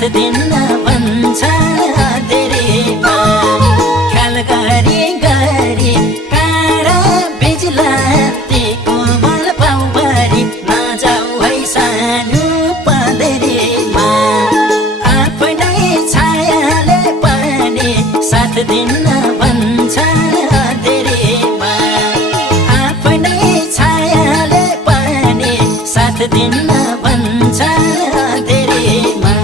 साथ दिन भन्छ धेरैमा ख्याल गरी गरी काँडा बिजुलाती कोमल पाउभरि नजाऊ है सानो पँधेरीमा आफ्नै छायाले पनि साथ दिन भन्छ धेरैमा आफ्नै छायाले पनि साथ दिन भन्छ धेरैमा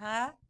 हाँ